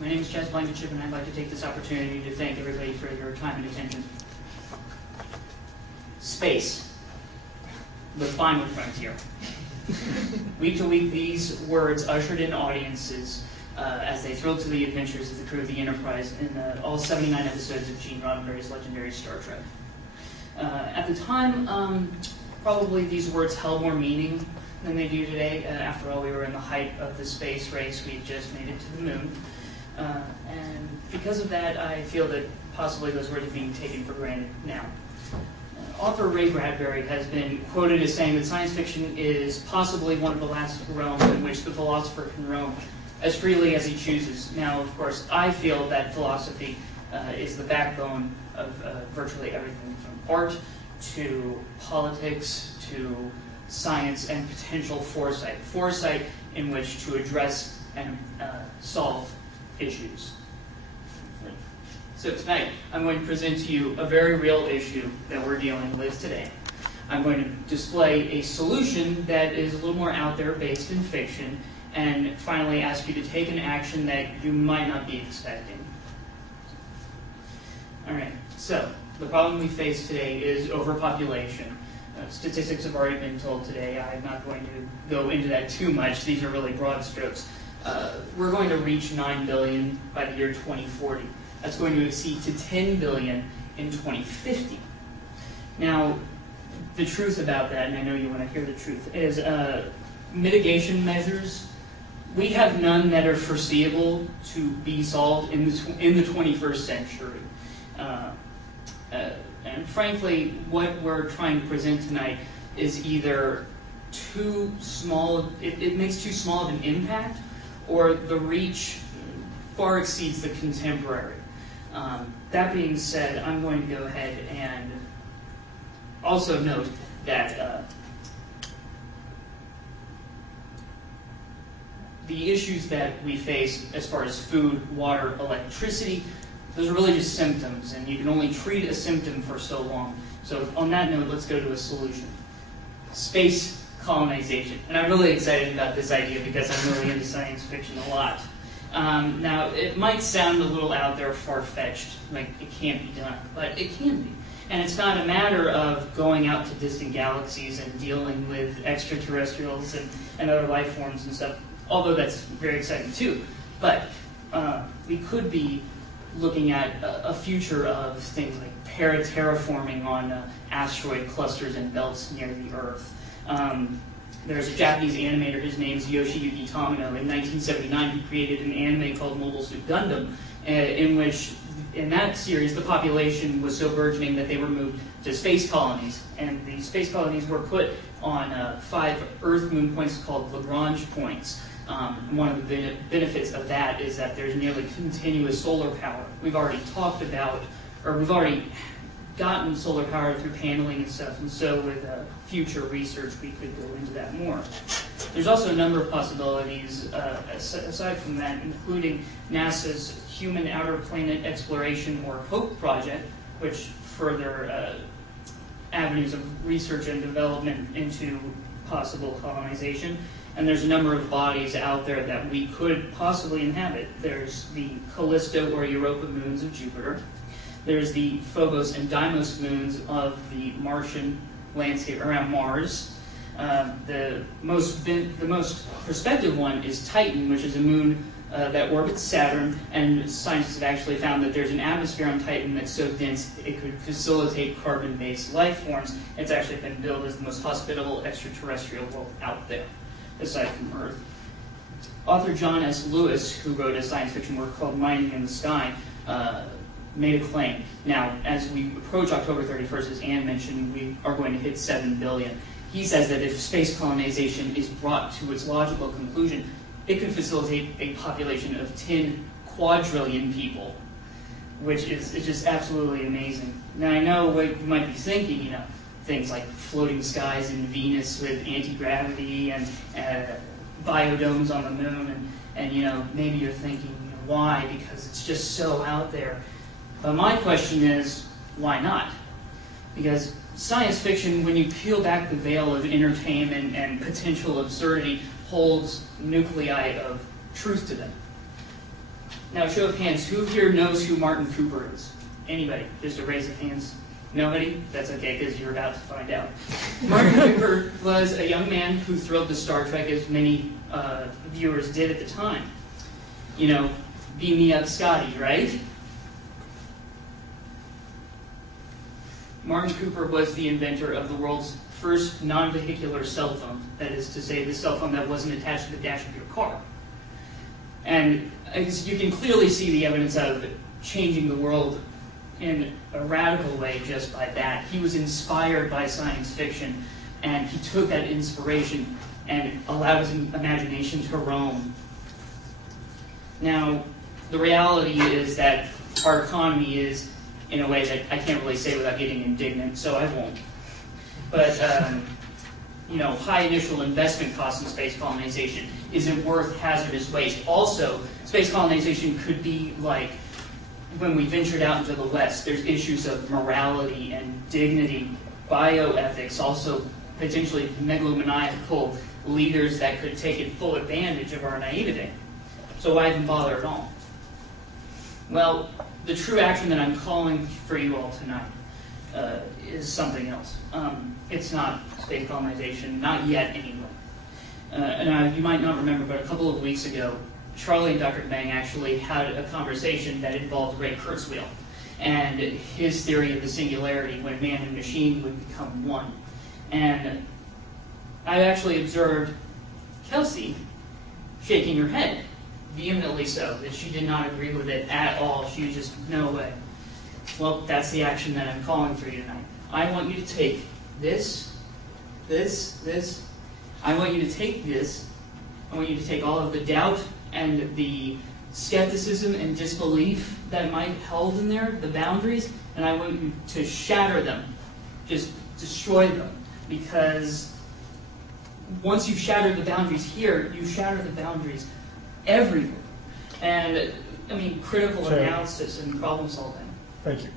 My name is Chaz Blankenship, and I'd like to take this opportunity to thank everybody for your time and attention. Space, the final frontier. Week to week, these words ushered in audiences as they thrilled to the adventures of the crew of the Enterprise in all 79 episodes of Gene Roddenberry's legendary Star Trek. At the time, probably these words held more meaning than they do today. After all, we were in the height of the space race. We had just made it to the moon. And because of that, I feel that possibly those words are being taken for granted now. Author Ray Bradbury has been quoted as saying that science fiction is possibly one of the last realms in which the philosopher can roam as freely as he chooses. Now, of course, I feel that philosophy is the backbone of virtually everything from art to politics to science and potential foresight. Foresight in which to address and solve issues. So tonight, I'm going to present to you a very real issue that we're dealing with today. I'm going to display a solution that is a little more out there, based in fiction, and finally ask you to take an action that you might not be expecting. All right, so the problem we face today is overpopulation. Statistics have already been told today. I'm not going to go into that too much. These are really broad strokes. We're going to reach 9 billion by the year 2040. That's going to exceed to 10 billion in 2050. Now, the truth about that, and I know you want to hear the truth, is mitigation measures. We have none that are foreseeable to be solved in the 21st century. And frankly, what we're trying to present tonight is either too small, it makes too small of an impact, or the reach far exceeds the contemporary. That being said, I'm going to go ahead and also note that the issues that we face as far as food, water, electricity, those are really just symptoms, and you can only treat a symptom for so long. So on that note, let's go to a solution. Space colonization. And I'm really excited about this idea because I'm really into science fiction a lot. Now, it might sound a little out there, far-fetched, like it can't be done, but it can be. And it's not a matter of going out to distant galaxies and dealing with extraterrestrials and other life forms and stuff, although that's very exciting too. But we could be looking at a future of things like paraterraforming on asteroid clusters and belts near the Earth. There's a Japanese animator, his name's Yoshiyuki Tomino. In 1979, he created an anime called Mobile Suit Gundam, in which, in that series, the population was so burgeoning that they were moved to space colonies. And the space colonies were put on 5 Earth-Moon points called Lagrange points. And one of the benefits of that is that there's nearly continuous solar power. We've already talked about, or we've already gotten solar power through paneling and stuff, and so with future research we could go into that more. There's also a number of possibilities aside from that, including NASA's Human Outer Planet Exploration, or HOPE project, which further avenues of research and development into possible colonization. And there's a number of bodies out there that we could possibly inhabit. There's the Callisto or Europa moons of Jupiter. There's the Phobos and Deimos moons of the Martian landscape around Mars. The most prospective one is Titan, which is a moon that orbits Saturn, and scientists have actually found that there's an atmosphere on Titan that's so dense it could facilitate carbon-based life forms. It's actually been billed as the most hospitable extraterrestrial world out there, aside from Earth. Author John S. Lewis, who wrote a science fiction work called Mining in the Sky, made a claim. Now, as we approach October 31st, as Anne mentioned, we are going to hit 7 billion. He says that if space colonization is brought to its logical conclusion, it could facilitate a population of 10 quadrillion people, which is just absolutely amazing. Now, I know what you might be thinking, things like floating skies in Venus with anti-gravity and biodomes on the moon, and maybe you're thinking, why? Because it's just so out there. But my question is, why not? Because science fiction, when you peel back the veil of entertainment and potential absurdity, holds nuclei of truth to them. Now, show of hands, who here knows who Martin Cooper is? Anybody? Just a raise of hands. Nobody? That's okay, because you're about to find out. Martin Cooper was a young man who thrilled to Star Trek, as many viewers did at the time. You know, beam me up, Scotty, right? Martin Cooper was the inventor of the world's first non-vehicular cell phone. That is to say, the cell phone that wasn't attached to the dash of your car. And you can clearly see the evidence of changing the world in a radical way just by that. He was inspired by science fiction, and he took that inspiration and allowed his imagination to roam. Now, the reality is that our economy is in a way that I can't really say without getting indignant, so I won't. But, you know, high initial investment costs in space colonization. Is it worth hazardous waste? Also, space colonization could be like when we ventured out into the West, there's issues of morality and dignity, bioethics, also potentially megalomaniacal leaders that could take full advantage of our naivety. So why even bother at all? Well, the true action that I'm calling for you all tonight is something else. It's not space colonization, not yet anyway. And you might not remember, but a couple of weeks ago, Charlie and Dr. Bang actually had a conversation that involved Ray Kurzweil and his theory of the singularity when man and machine would become one. And I actually observed Kelsey shaking her head, vehemently so, that she did not agree with it at all. She was just, no way. Well, that's the action that I'm calling for you tonight. I want you to take this. I want you to take this. I want you to take all of the doubt and the skepticism and disbelief that might be held in there, the boundaries, and I want you to shatter them. Just destroy them. Because once you've shattered the boundaries here, you shatter the boundaries everywhere. And, I mean, critical analysis and problem solving. Thank you.